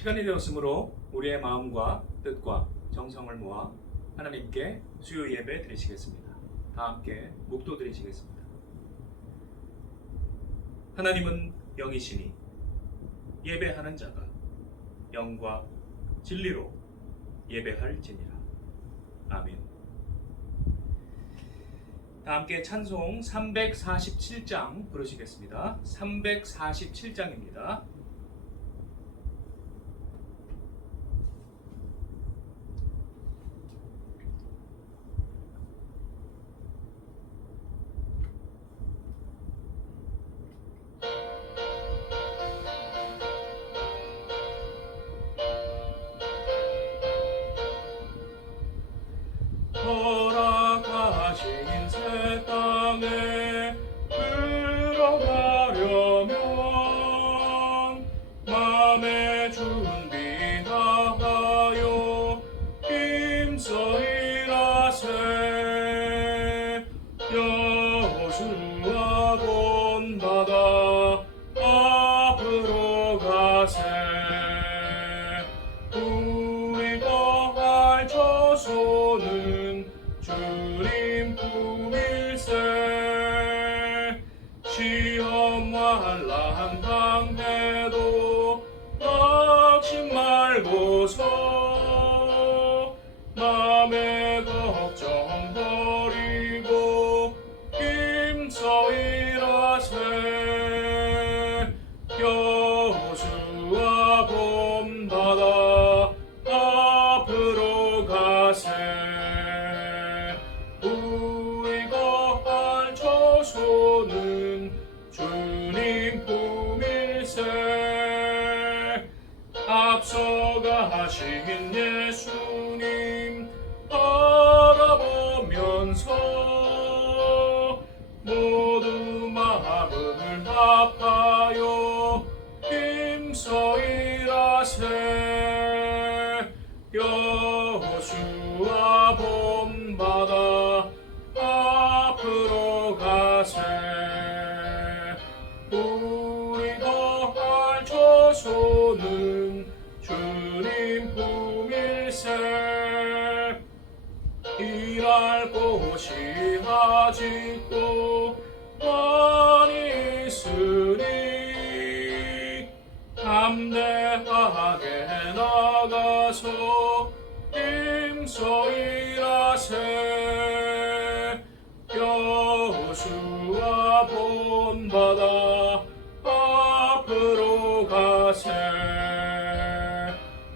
시간이 되었으므로 우리의 마음과 뜻과 정성을 모아 하나님께 수요 예배 드리시겠습니다. 다 함께 묵도 드리시겠습니다. 하나님은 영이시니 예배하는 자가 영과 진리로 예배할지니라. 아멘. 다 함께 찬송 347장 부르시겠습니다. 347장입니다. 허락하신 새 땅에 들어가려면 마음의 준비 다하여 힘써 일하세. 여호수아 본받아 앞으로 가세. 우리 거할 저소는 주님 품일세. 시험 환난 당해도 낙심 말고서 남의 걱정 버리고 힘써 일하세. 여호수아 본받아 앞으로 가세. 우리 거할 저소는 주님 품일세. 앞서가신 예수님 바라보면서 모두 마음을 합하여 힘써 일하세. 여호수아 본받아 앞으로 가세. 우리 거할 저소는 주님 품일세. 일할 곳이 아직도 많이 있으니 담대하게 나가서 힘써 일하세. 여호수아 본받아 앞으로 가세.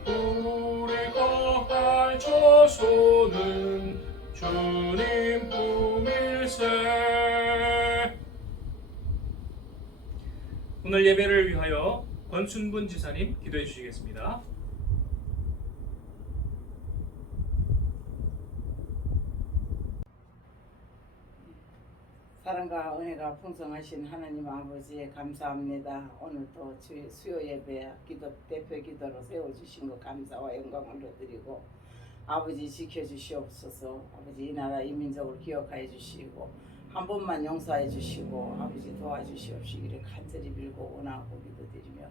우리 거할 저소는 주님 품일세. 오늘 예배를 위하여 권순분 지사님 기도해 주시겠습니다. 사랑과 은혜가 풍성하신 하나님 아버지에 감사합니다. 오늘 또 수요 예배 대표 기도로 세워주신 것 감사와 영광을 드리고 아버지 지켜주시옵소서. 아버지 이 나라 이 민족을 기억하여 주시고 한 번만 용서해 주시고 아버지 도와주시옵시기를 간절히 빌고 원하고 기도드리며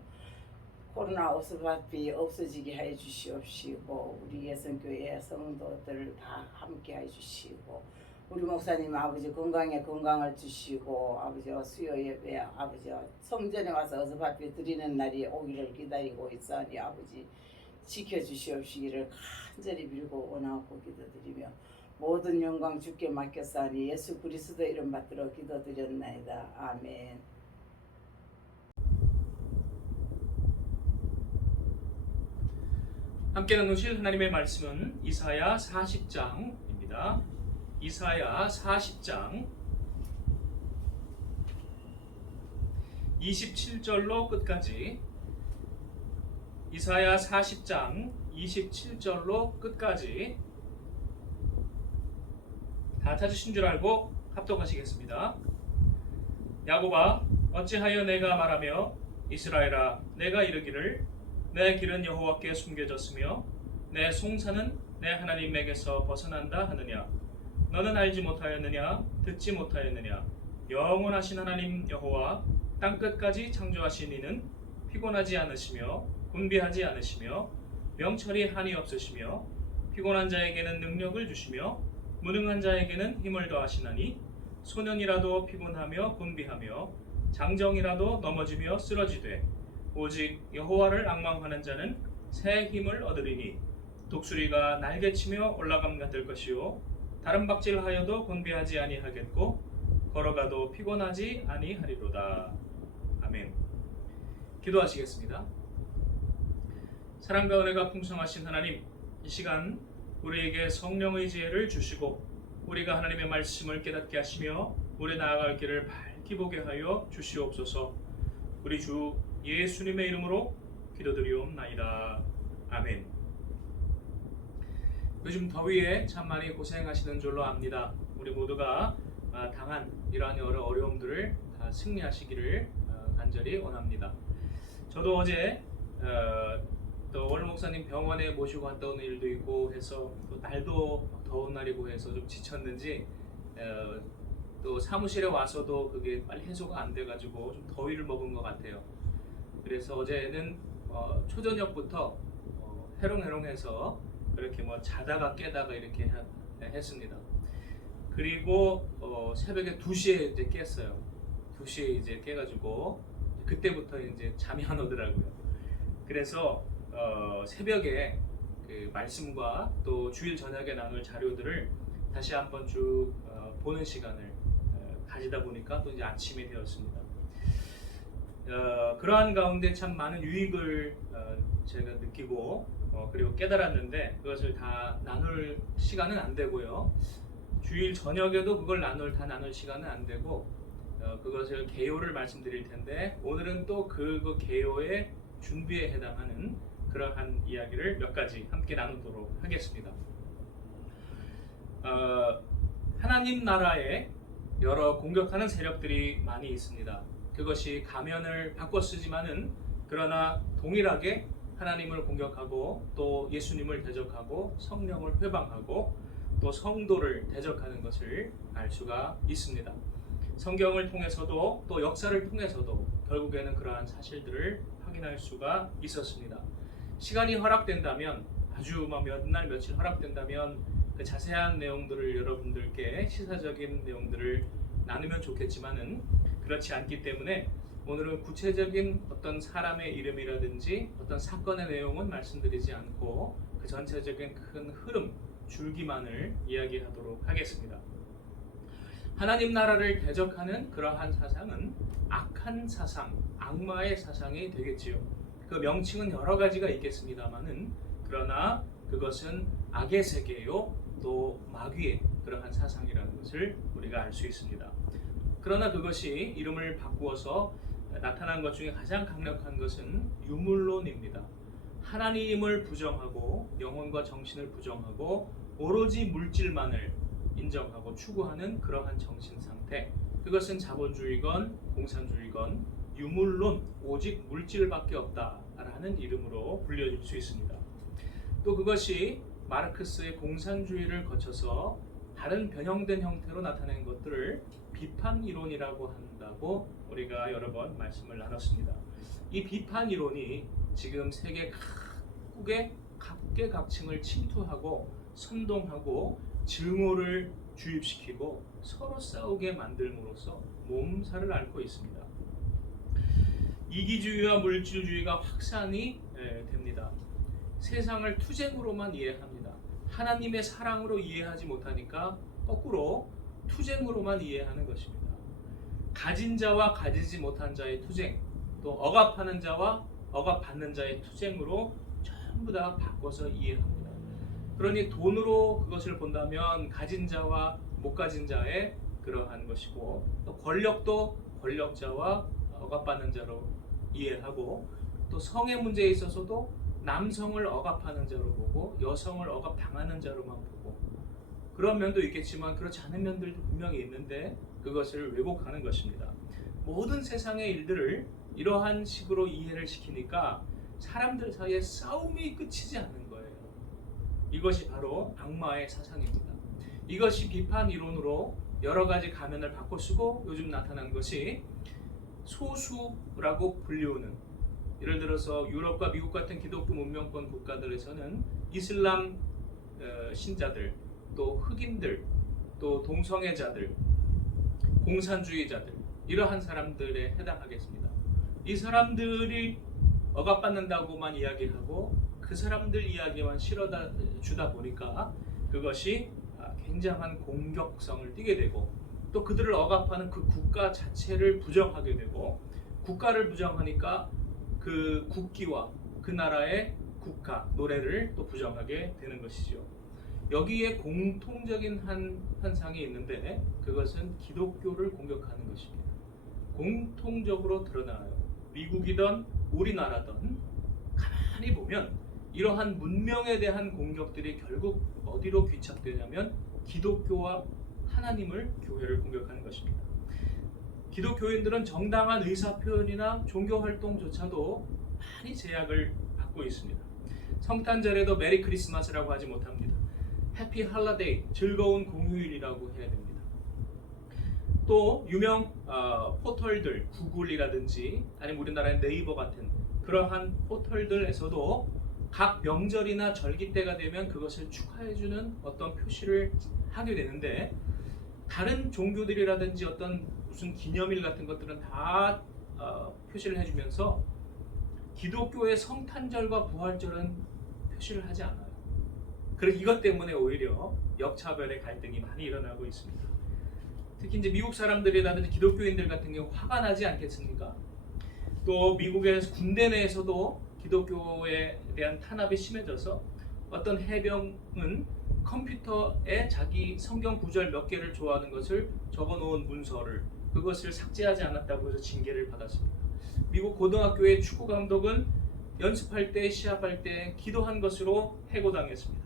코로나 오스바비 없어지게 해 주시옵시고 우리 예선교회 성도들 다 함께 해 주시고 우리 목사님 아버지 건강에 건강을 주시고 아버지 수요 예배 아버지 성전에 와서 어스바비 드리는 날이 오기를 기다리고 있사니 아버지 지켜주시옵시기를 간절히 빌고 원하고 기도드리며 모든 영광 주께 맡겼사니 예수 그리스도 이름 받들어 기도드렸나이다. 아멘. 함께 나누실 하나님의 말씀은 이사야 40장입니다. 이사야 40장 27절로 끝까지 이사야 40장 27절로 끝까지 다 찾으신 줄 알고 합독하시겠습니다. 야곱아 어찌하여 내가 말하며 이스라엘아 내가 이르기를 내 길은 여호와께 숨겨졌으며 내 송사는 내 하나님에게서 벗어난다 하느냐. 너는 알지 못하였느냐 듣지 못하였느냐. 영원하신 하나님 여호와 땅끝까지 창조하신 이는 피곤하지 않으시며 곤비하지 않으시며 명철이 한이 없으시며 피곤한 자에게는 능력을 주시며 무능한 자에게는 힘을 더하시나니 소년이라도 피곤하며 곤비하며 장정이라도 넘어지며 쓰러지되 오직 여호와를 앙망하는 자는 새 힘을 얻으리니 독수리가 날개치며 올라감 같을 것이요 다른 박질하여도 곤비하지 아니하겠고 걸어가도 피곤하지 아니하리로다. 아멘. 기도하시겠습니다. 사랑과 은혜가 풍성하신 하나님, 이 시간 우리에게 성령의 지혜를 주시고 우리가 하나님의 말씀을 깨닫게 하시며 우리 나아갈 길을 밝히 보게 하여 주시옵소서. 우리 주 예수님의 이름으로 기도드리옵나이다. 아멘. 요즘 더위에 참 많이 고생하시는 줄로 압니다. 우리 모두가 당한 이러한 여러 어려움들을 다 승리하시기를 간절히 원합니다. 저도 어제 또 월 목사님 병원에 모시고 갔다 오는 일도 있고 해서 또 날도 더운 날이고 해서 좀 지쳤는지 또 사무실에 와서도 그게 빨리 해소가 안 돼가지고 좀 더위를 먹은 것 같아요. 그래서 어제는 초저녁부터 해롱해롱해서 그렇게 뭐 자다가 깨다가 이렇게 했습니다. 그리고 새벽에 2시에 이제 깼어요. 2시에 이제 깨가지고 그때부터 이제 잠이 안 오더라고요. 그래서 새벽에 그 말씀과 또 주일 저녁에 나눌 자료들을 다시 한번 쭉 보는 시간을 가지다 보니까 또 이제 아침이 되었습니다. 그러한 가운데 참 많은 유익을 제가 느끼고 그리고 깨달았는데 그것을 다 나눌 시간은 안 되고요. 주일 저녁에도 그걸 다 나눌 시간은 안 되고 그것을 개요를 말씀드릴 텐데 오늘은 또 그 개요의 준비에 해당하는 그러한 이야기를 몇 가지 함께 나누도록 하겠습니다. 하나님 나라에 여러 공격하는 세력들이 많이 있습니다. 그것이 가면을 바꿔 쓰지만은 그러나 동일하게 하나님을 공격하고 또 예수님을 대적하고 성령을 회방하고 또 성도를 대적하는 것을 알 수가 있습니다. 성경을 통해서도 또 역사를 통해서도 결국에는 그러한 사실들을 확인할 수가 있었습니다. 시간이 허락된다면 아주 몇 날 며칠 허락된다면 그 자세한 내용들을 여러분들께 시사적인 내용들을 나누면 좋겠지만은 그렇지 않기 때문에 오늘은 구체적인 어떤 사람의 이름이라든지 어떤 사건의 내용은 말씀드리지 않고 그 전체적인 큰 흐름, 줄기만을 이야기하도록 하겠습니다. 하나님 나라를 대적하는 그러한 사상은 악한 사상, 악마의 사상이 되겠지요. 그 명칭은 여러 가지가 있겠습니다만은 그러나 그것은 악의 세계요 또 마귀의 그러한 사상이라는 것을 우리가 알 수 있습니다. 그러나 그것이 이름을 바꾸어서 나타난 것 중에 가장 강력한 것은 유물론입니다. 하나님을 부정하고 영혼과 정신을 부정하고 오로지 물질만을 인정하고 추구하는 그러한 정신 상태, 그것은 자본주의건 공산주의건 유물론, 오직 물질밖에 없다라는 이름으로 불려질 수 있습니다. 또 그것이 마르크스의 공산주의를 거쳐서 다른 변형된 형태로 나타낸 것들을 비판 이론이라고 한다고 우리가 여러 번 말씀을 나눴습니다. 이 비판 이론이 지금 세계 각국의 각계각층을 침투하고 선동하고 증오를 주입시키고 서로 싸우게 만들므로써 몸살을 앓고 있습니다. 이기주의와 물질주의가 확산이 됩니다. 세상을 투쟁으로만 이해합니다. 하나님의 사랑으로 이해하지 못하니까 거꾸로 투쟁으로만 이해하는 것입니다. 가진 자와 가지지 못한 자의 투쟁, 또 억압하는 자와 억압받는 자의 투쟁으로 전부 다 바꿔서 이해합니다. 그러니 돈으로 그것을 본다면 가진 자와 못 가진 자의 그러한 것이고 또 권력도 권력자와 억압받는 자로 이해하고 또 성의 문제에 있어서도 남성을 억압하는 자로 보고 여성을 억압당하는 자로만 보고 그런 면도 있겠지만 그렇지 않은 면들도 분명히 있는데 그것을 왜곡하는 것입니다. 모든 세상의 일들을 이러한 식으로 이해를 시키니까 사람들 사이에 싸움이 끝이지 않는 거예요. 이것이 바로 악마의 사상입니다. 이것이 비판 이론으로 여러 가지 가면을 바꿔 쓰고 요즘 나타난 것이 소수라고 불리우는 예를 들어서 유럽과 미국 같은 기독교 문명권 국가들에서는 이슬람 신자들, 또 흑인들, 또 동성애자들, 공산주의자들 이러한 사람들에 해당하겠습니다. 이 사람들이 억압받는다고만 이야기하고 그 사람들 이야기만 실어다 주다 보니까 그것이 굉장한 공격성을 띠게 되고 또 그들을 억압하는 그 국가 자체를 부정하게 되고 국가를 부정하니까 그 국기와 그 나라의 국가, 노래를 또 부정하게 되는 것이죠. 여기에 공통적인 한 현상이 있는데 그것은 기독교를 공격하는 것입니다. 공통적으로 드러나요. 미국이든 우리나라든 가만히 보면 이러한 문명에 대한 공격들이 결국 어디로 귀착되냐면 기독교와 하나님을, 교회를 공격하는 것입니다. 기독교인들은 정당한 의사표현이나 종교활동조차도 많이 제약을 받고 있습니다. 성탄절에도 메리 크리스마스라고 하지 못합니다. 해피 할러데이, 즐거운 공휴일이라고 해야 됩니다. 또 유명 포털들, 구글이라든지 아니면 우리나라의 네이버 같은 그러한 포털들에서도 각 명절이나 절기 때가 되면 그것을 축하해주는 어떤 표시를 하게 되는데 다른 종교들이라든지 어떤 무슨 기념일 같은 것들은 다 표시를 해주면서 기독교의 성탄절과 부활절은 표시를 하지 않아요. 그래서 이것 때문에 오히려 역차별의 갈등이 많이 일어나고 있습니다. 특히 이제 미국 사람들이라든지 기독교인들 같은 경우 화가 나지 않겠습니까? 또 미국의 군대 내에서도 기독교에 대한 탄압이 심해져서 어떤 해병은 컴퓨터에 자기 성경 구절 몇 개를 좋아하는 것을 적어놓은 문서를 그것을 삭제하지 않았다고 해서 징계를 받았습니다. 미국 고등학교의 축구 감독은 연습할 때, 시합할 때 기도한 것으로 해고당했습니다.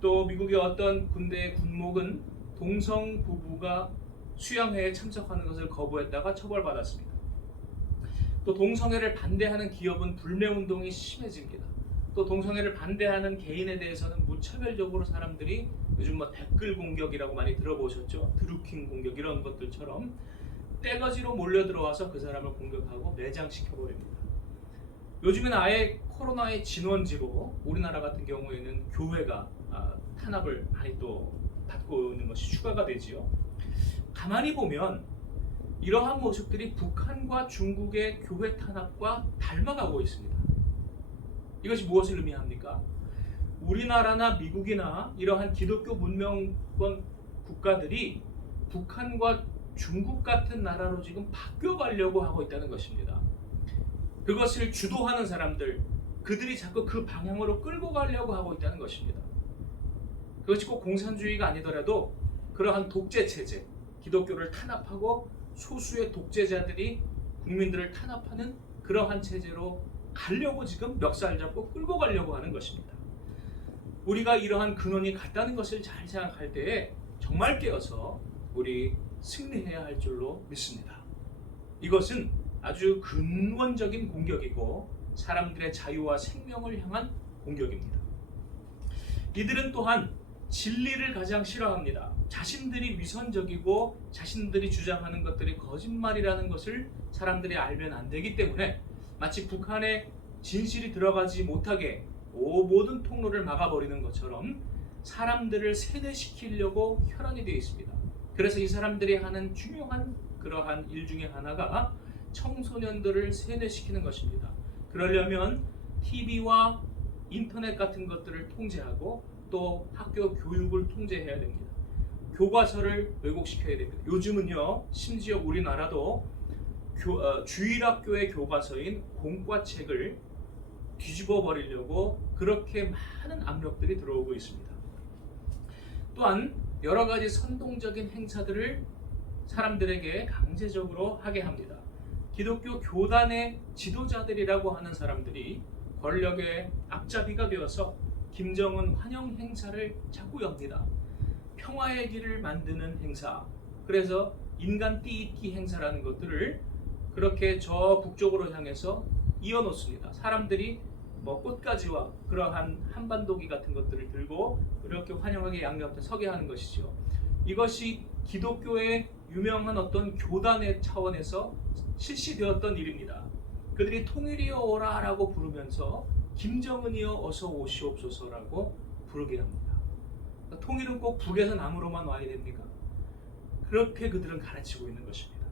또 미국의 어떤 군대의 군목은 동성 부부가 수양회에 참석하는 것을 거부했다가 처벌받았습니다. 또 동성애를 반대하는 기업은 불매운동이 심해집니다. 또 동성애를 반대하는 개인에 대해서는 무차별적으로 사람들이 요즘 뭐 댓글 공격이라고 많이 들어보셨죠? 드루킹 공격 이런 것들처럼 떼거지로 몰려들어와서 그 사람을 공격하고 매장시켜버립니다. 요즘은 아예 코로나의 진원지로 우리나라 같은 경우에는 교회가 탄압을 많이 또 받고 있는 것이 추가가 되지요. 가만히 보면 이러한 모습들이 북한과 중국의 교회 탄압과 닮아가고 있습니다. 이것이 무엇을 의미합니까? 우리나라나 미국이나 이러한 기독교 문명권 국가들이 북한과 중국 같은 나라로 지금 바뀌어가려고 하고 있다는 것입니다. 그것을 주도하는 사람들, 그들이 자꾸 그 방향으로 끌고 가려고 하고 있다는 것입니다. 그것이 꼭 공산주의가 아니더라도 그러한 독재 체제, 기독교를 탄압하고 소수의 독재자들이 국민들을 탄압하는 그러한 체제로 가려고 지금 멱살 잡고 끌고 가려고 하는 것입니다. 우리가 이러한 근원이 같다는 것을 잘 생각할 때에 정말 깨어서 우리 승리해야 할 줄로 믿습니다. 이것은 아주 근원적인 공격이고 사람들의 자유와 생명을 향한 공격입니다. 이들은 또한 진리를 가장 싫어합니다. 자신들이 위선적이고 자신들이 주장하는 것들이 거짓말이라는 것을 사람들이 알면 안 되기 때문에 마치 북한에 진실이 들어가지 못하게 모든 통로를 막아버리는 것처럼 사람들을 세뇌시키려고 혈안이 되어 있습니다. 그래서 이 사람들이 하는 중요한 그러한 일 중에 하나가 청소년들을 세뇌시키는 것입니다. 그러려면 TV와 인터넷 같은 것들을 통제하고 또 학교 교육을 통제해야 됩니다. 교과서를 왜곡시켜야 됩니다. 요즘은요, 심지어 우리나라도 주일학교의 교과서인 공과책을 뒤집어 버리려고 그렇게 많은 압력들이 들어오고 있습니다. 또한 여러 가지 선동적인 행사들을 사람들에게 강제적으로 하게 합니다. 기독교 교단의 지도자들이라고 하는 사람들이 권력의 앞잡이가 되어서 김정은 환영 행사를 자꾸 엽니다. 평화의 길을 만드는 행사, 그래서 인간 띠입기 행사라는 것들을 그렇게 저 북쪽으로 향해서 이어놓습니다. 사람들이 뭐 꽃가지와 그러한 한반도기 같은 것들을 들고 이렇게 환영하게 양옆에 서게 하는 것이죠. 이것이 기독교의 유명한 어떤 교단의 차원에서 실시되었던 일입니다. 그들이 통일이여 오라라고 부르면서 김정은이여 어서 오시옵소서라고 부르게 합니다. 통일은 꼭 북에서 남으로만 와야 됩니까? 그렇게 그들은 가르치고 있는 것입니다.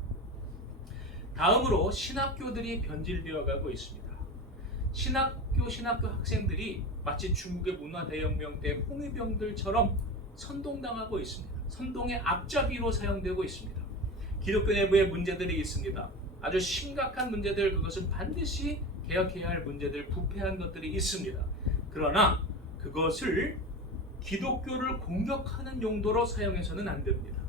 다음으로 신학교들이 변질되어 가고 있습니다. 신학교 학생들이 마치 중국의 문화대혁명 때 홍위병들처럼 선동당하고 있습니다. 선동의 앞잡이로 사용되고 있습니다. 기독교 내부에 문제들이 있습니다. 아주 심각한 문제들, 그것은 반드시 개혁해야 할 문제들, 부패한 것들이 있습니다. 그러나 그것을 기독교를 공격하는 용도로 사용해서는 안 됩니다.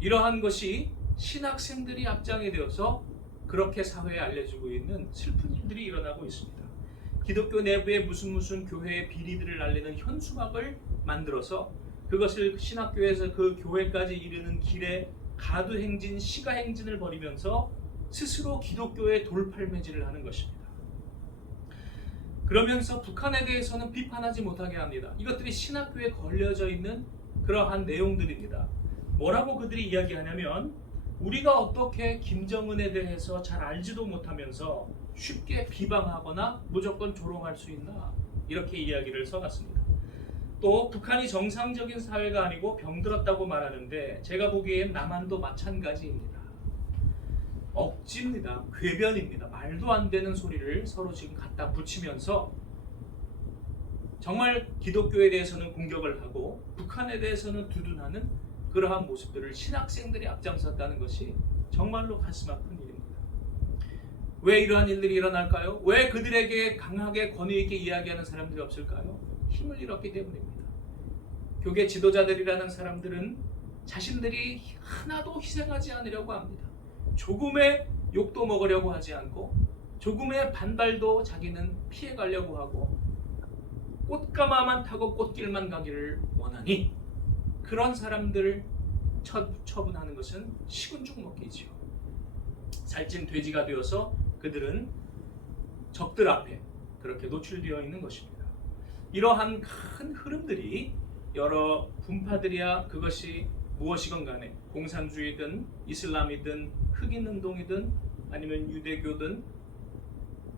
이러한 것이 신학생들이 앞장에 되어서 그렇게 사회에 알려지고 있는 슬픈 일들이 일어나고 있습니다. 기독교 내부에 무슨 교회의 비리들을 알리는 현수막을 만들어서 그것을 신학교에서 그 교회까지 이르는 길에 가두행진, 시가행진을 벌이면서 스스로 기독교의 돌팔매질을 하는 것입니다. 그러면서 북한에 대해서는 비판하지 못하게 합니다. 이것들이 신학교에 걸려져 있는 그러한 내용들입니다. 뭐라고 그들이 이야기하냐면, 우리가 어떻게 김정은에 대해서 잘 알지도 못하면서 쉽게 비방하거나 무조건 조롱할 수 있나, 이렇게 이야기를 써놨습니다. 또 북한이 정상적인 사회가 아니고 병들었다고 말하는데 제가 보기엔 남한도 마찬가지입니다. 억지입니다. 궤변입니다. 말도 안 되는 소리를 서로 지금 갖다 붙이면서 정말 기독교에 대해서는 공격을 하고 북한에 대해서는 두둔하는 그러한 모습들을 신학생들이 앞장섰다는 것이 정말로 가슴 아픈 일입니다. 왜 이러한 일들이 일어날까요? 왜 그들에게 강하게 권위 있게 이야기하는 사람들이 없을까요? 힘을 잃었기 때문입니다. 교계 지도자들이라는 사람들은 자신들이 하나도 희생하지 않으려고 합니다. 조금의 욕도 먹으려고 하지 않고 조금의 반발도 자기는 피해가려고 하고 꽃가마만 타고 꽃길만 가기를 원하니 그런 사람들을 처분하는 것은 식은 죽 먹기지요. 살찐 돼지가 되어서 그들은 적들 앞에 그렇게 노출되어 있는 것입니다. 이러한 큰 흐름들이 여러 분파들이야 그것이 무엇이건 간에 공산주의든 이슬람이든 흑인운동이든 아니면 유대교든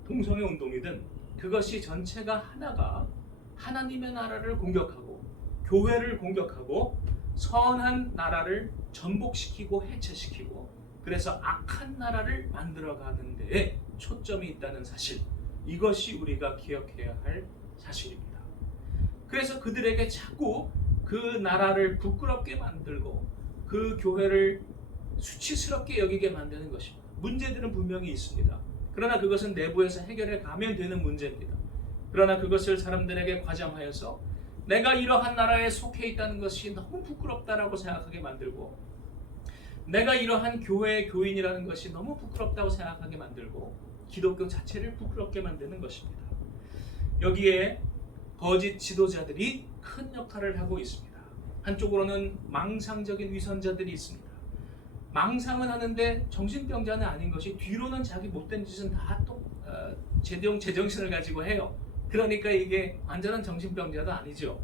동성애 운동이든 그것이 전체가 하나가 하나님의 나라를 공격하고 교회를 공격하고 선한 나라를 전복시키고 해체시키고 그래서 악한 나라를 만들어가는 데에 초점이 있다는 사실, 이것이 우리가 기억해야 할 사실입니다. 그래서 그들에게 자꾸 그 나라를 부끄럽게 만들고 그 교회를 수치스럽게 여기게 만드는 것입니다. 문제들은 분명히 있습니다. 그러나 그것은 내부에서 해결해 가면 되는 문제입니다. 그러나 그것을 사람들에게 과장하여서 내가 이러한 나라에 속해 있다는 것이 너무 부끄럽다라고 생각하게 만들고 내가 이러한 교회의 교인이라는 것이 너무 부끄럽다고 생각하게 만들고 기독교 자체를 부끄럽게 만드는 것입니다. 여기에 거짓 지도자들이 큰 역할을 하고 있습니다. 한쪽으로는 망상적인 위선자들이 있습니다. 망상은 하는데 정신병자는 아닌 것이 뒤로는 자기 못된 짓은 다 또 제정신을 가지고 해요. 그러니까 이게 완전한 정신병자도 아니죠.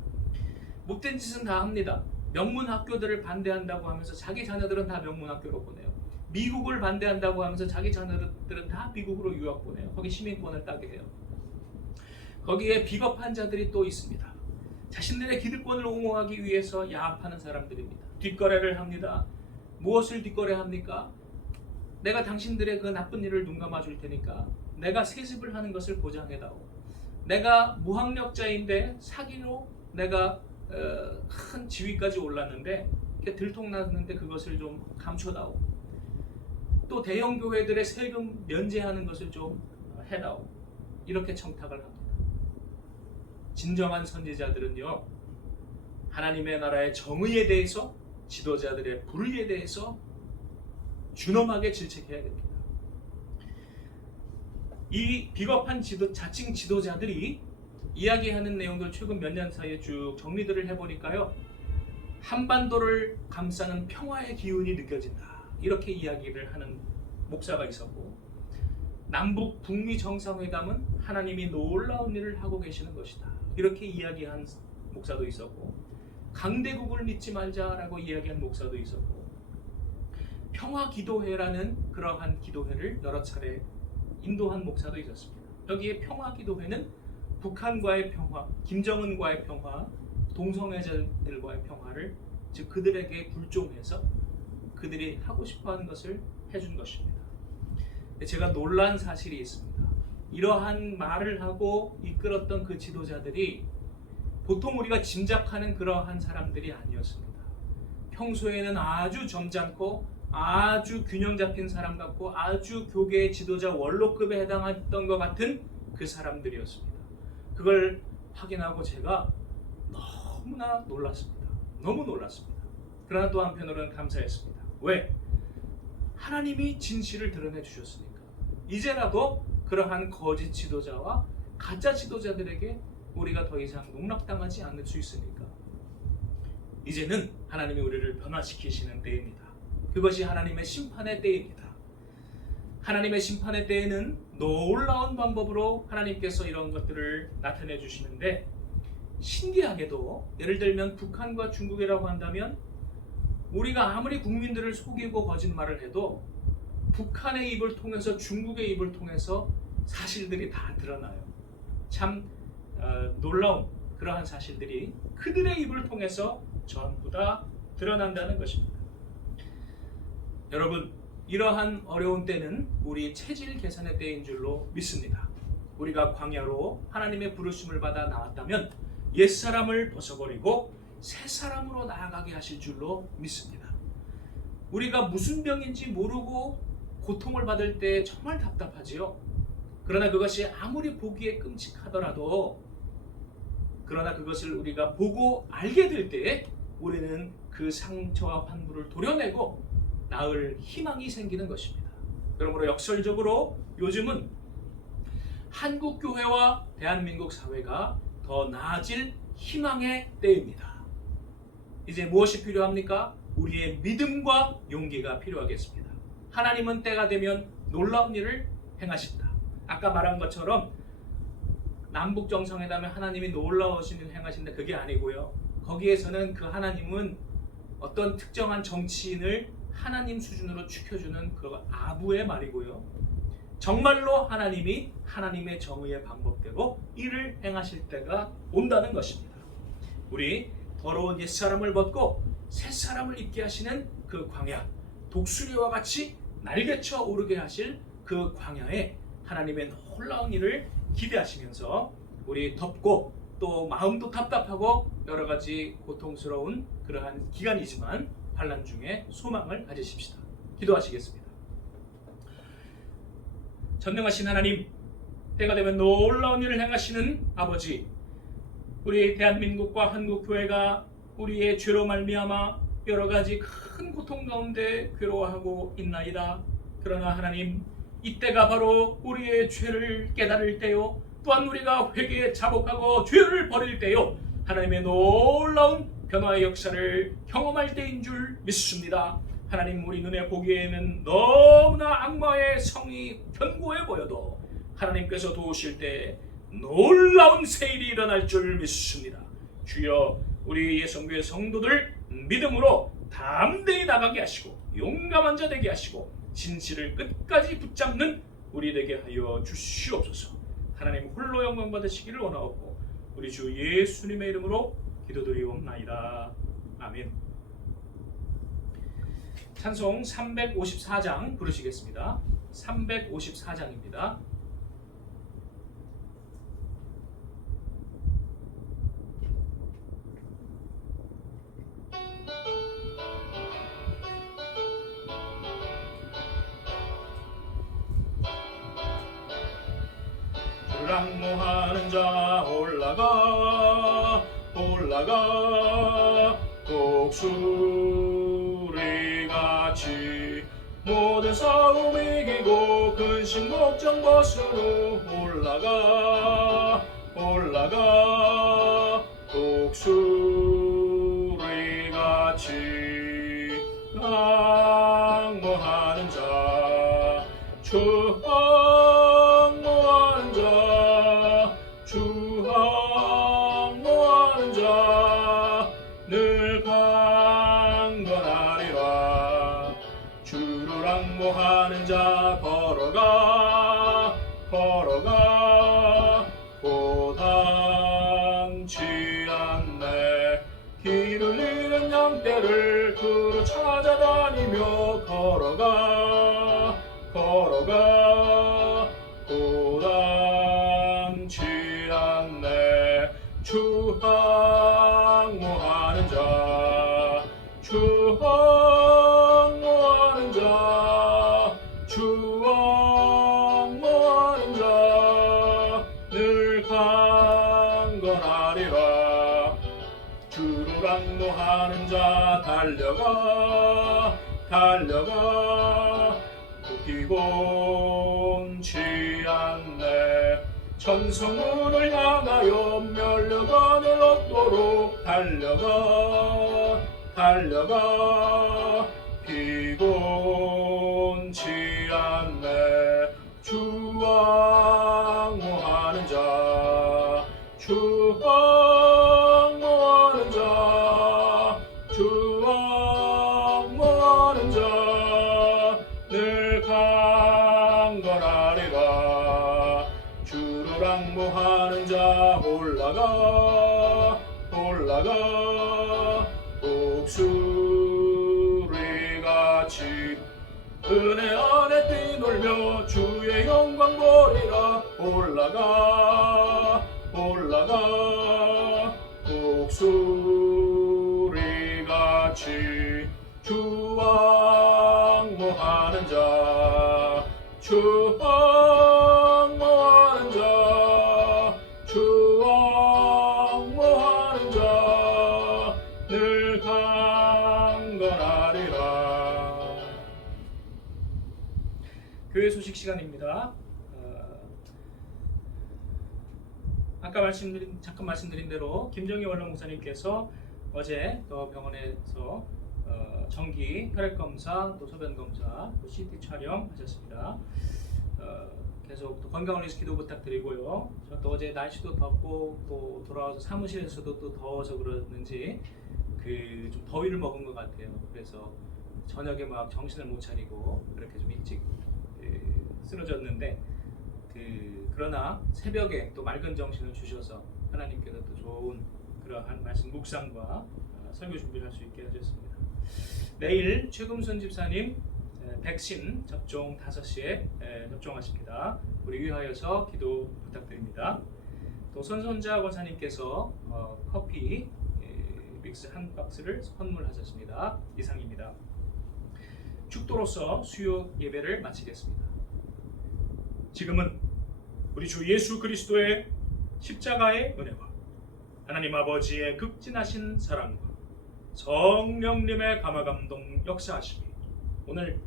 못된 짓은 다 합니다. 명문학교들을 반대한다고 하면서 자기 자녀들은 다 명문학교로 보내요. 미국을 반대한다고 하면서 자기 자녀들은 다 미국으로 유학 보내요. 거기 시민권을 따게 해요. 거기에 비겁한 자들이 또 있습니다. 자신들의 기득권을 옹호하기 위해서 야합하는 사람들입니다. 뒷거래를 합니다. 무엇을 뒷거래합니까? 내가 당신들의 그 나쁜 일을 눈감아 줄 테니까 내가 세습을 하는 것을 보장해다오. 내가 무학력자인데 사기로 내가 큰 지위까지 올랐는데 들통났는데 그것을 좀 감춰다오. 또 대형 교회들의 세금 면제하는 것을 좀 해다오. 이렇게 청탁을 합니다. 진정한 선지자들은요, 하나님의 나라의 정의에 대해서 지도자들의 불의에 대해서 준엄하게 질책해야 됩니다. 이 비겁한 자칭 지도자들이 이야기하는 내용들 최근 몇 년 사이에 쭉 정리들을 해보니까요, 한반도를 감싸는 평화의 기운이 느껴진다, 이렇게 이야기를 하는 목사가 있었고, 남북 북미 정상회담은 하나님이 놀라운 일을 하고 계시는 것이다, 이렇게 이야기한 목사도 있었고, 강대국을 믿지 말자라고 이야기한 목사도 있었고, 평화기도회라는 그러한 기도회를 여러 차례 인도한 목사도 있었습니다. 여기에 평화기도회는 북한과의 평화, 김정은과의 평화, 동성애자들과의 평화를 즉 그들에게 굴종해서 그들이 하고 싶어하는 것을 해준 것입니다. 제가 놀란 사실이 있습니다. 이러한 말을 하고 이끌었던 그 지도자들이 보통 우리가 짐작하는 그러한 사람들이 아니었습니다. 평소에는 아주 점잖고 아주 균형 잡힌 사람 같고 아주 교계의 지도자 원로급에 해당했던 것 같은 그 사람들이었습니다. 그걸 확인하고 제가 너무나 놀랐습니다. 너무 놀랐습니다. 그러나 또 한편으로는 감사했습니다. 왜? 하나님이 진실을 드러내 주셨으니까. 이제라도 그러한 거짓 지도자와 가짜 지도자들에게 우리가 더 이상 농락당하지 않을 수 있으니까. 이제는 하나님이 우리를 변화시키시는 때입니다. 그것이 하나님의 심판의 때입니다. 하나님의 심판의 때에는 놀라운 방법으로 하나님께서 이런 것들을 나타내 주시는데, 신기하게도 예를 들면 북한과 중국이라고 한다면 우리가 아무리 국민들을 속이고 거짓말을 해도 북한의 입을 통해서 중국의 입을 통해서 사실들이 다 드러나요. 참 놀라운 그러한 사실들이 그들의 입을 통해서 전부 다 드러난다는 것입니다. 여러분, 이러한 어려운 때는 우리 체질 개선의 때인 줄로 믿습니다. 우리가 광야로 하나님의 부르심을 받아 나왔다면 옛사람을 벗어버리고 새사람으로 나아가게 하실 줄로 믿습니다. 우리가 무슨 병인지 모르고 고통을 받을 때 정말 답답하지요. 그러나 그것이 아무리 보기에 끔찍하더라도, 그러나 그것을 우리가 보고 알게 될 때에 우리는 그 상처와 환부를 도려내고 나을 희망이 생기는 것입니다. 그러므로 역설적으로 요즘은 한국 교회와 대한민국 사회가 더 나아질 희망의 때입니다. 이제 무엇이 필요합니까? 우리의 믿음과 용기가 필요하겠습니다. 하나님은 때가 되면 놀라운 일을 행하신다. 아까 말한 것처럼 남북 정상회담에 하나님이 놀라우신 일을 행하신다, 그게 아니고요. 거기에서는 그 하나님은 어떤 특정한 정치인을 하나님 수준으로 추켜주는 그 아부의 말이고요. 정말로 하나님이 하나님의 정의의 방법대로 일을 행하실 때가 온다는 것입니다. 우리 더러운 옛사람을 벗고 새사람을 입게 하시는 그 광야, 독수리와 같이 날개쳐 오르게 하실 그 광야에 하나님의 놀라운 일을 기대하시면서 우리 덥고 또 마음도 답답하고 여러 가지 고통스러운 그러한 기간이지만 환난 중에 소망을 가지십시다. 기도하시겠습니다. 전능하신 하나님, 때가 되면 놀라운 일을 행하시는 아버지, 우리 대한민국과 한국교회가 우리의 죄로 말미암아 여러 가지 큰 고통 가운데 괴로워하고 있나이다. 그러나 하나님, 이때가 바로 우리의 죄를 깨달을 때요, 또한 우리가 회개에 자복하고 죄를 버릴 때요, 하나님의 놀라운 변화의 역사를 경험할 때인 줄 믿습니다. 하나님, 우리 눈에 보기에는 너무나 악마의 성이 견고해 보여도 하나님께서 도우실 때 놀라운 새일이 일어날 줄 믿습니다. 주여, 우리 예성교회 성도들 믿음으로 담대히 나가게 하시고 용감한 자 되게 하시고 진실을 끝까지 붙잡는 우리 되게 하여 주시옵소서. 하나님 홀로 영광 받으시기를 원하옵고 우리 주 예수님의 이름으로 기도드리옵나이다. 아멘. 찬송 354장 부르시겠습니다. 354장입니다. 랑모하는 자 올라가 올라가 독수리같이 모든 싸움 이기고 근심 걱정 벗으로 올라가 올라가 독수리같이 랑모하는 자 항모하는 자, 주 항모하는 자, 늘 강건하리라. 주를 항모하는 자 걸어가, 추앙모하는 자 달려가 달려가 피곤치 않네 천성문을 향하여 면류관을 얻도록 달려가 달려가 피곤치 않네 추앙모하는 자 추앙모하는 자 추앙모하는 자 늘 강건하리라 주를 앙모하는 자 올라가 올라가 독수리같이 은혜 안에 뛰놀며 주의 영광 보리라 올라가 올라가 독수리같이 추앙모하는 자 추앙모하는 자 추앙모하는 자 늘 강건하리라. 교회 소식 시간입니다. 아까 잠깐 말씀드린 대로 김정희 원로 목사님께서 어제 또 병원에서 정기 혈액 검사, 또 소변 검사, 또 CT 촬영하셨습니다. 계속 또 건강을 위해서 기도 부탁드리고요. 저도 어제 날씨도 덥고 또 돌아와서 사무실에서도 또 더워서 그러는지 좀 더위를 먹은 것 같아요. 그래서 저녁에 막 정신을 못 차리고 그렇게 좀 일찍 쓰러졌는데 그러나 새벽에 또 맑은 정신을 주셔서 하나님께서 또 좋은 그러한 말씀 묵상과 설교 준비를 할 수 있게 해주셨습니다. 내일 최금순 집사님 백신 접종 5시에 접종하십니다. 우리 위하여서 기도 부탁드립니다. 또 손선자 권사님께서 커피 믹스 한 박스를 선물하셨습니다. 이상입니다. 축도로서 수요 예배를 마치겠습니다. 지금은 우리 주 예수 그리스도의 십자가의 은혜와 하나님 아버지의 극진하신 사랑과 성령님의 감화감동 역사하심이 오늘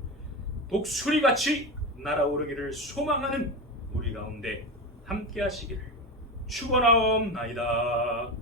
독수리같이 날아오르기를 소망하는 우리 가운데 함께 하시기를 축원하옵나이다.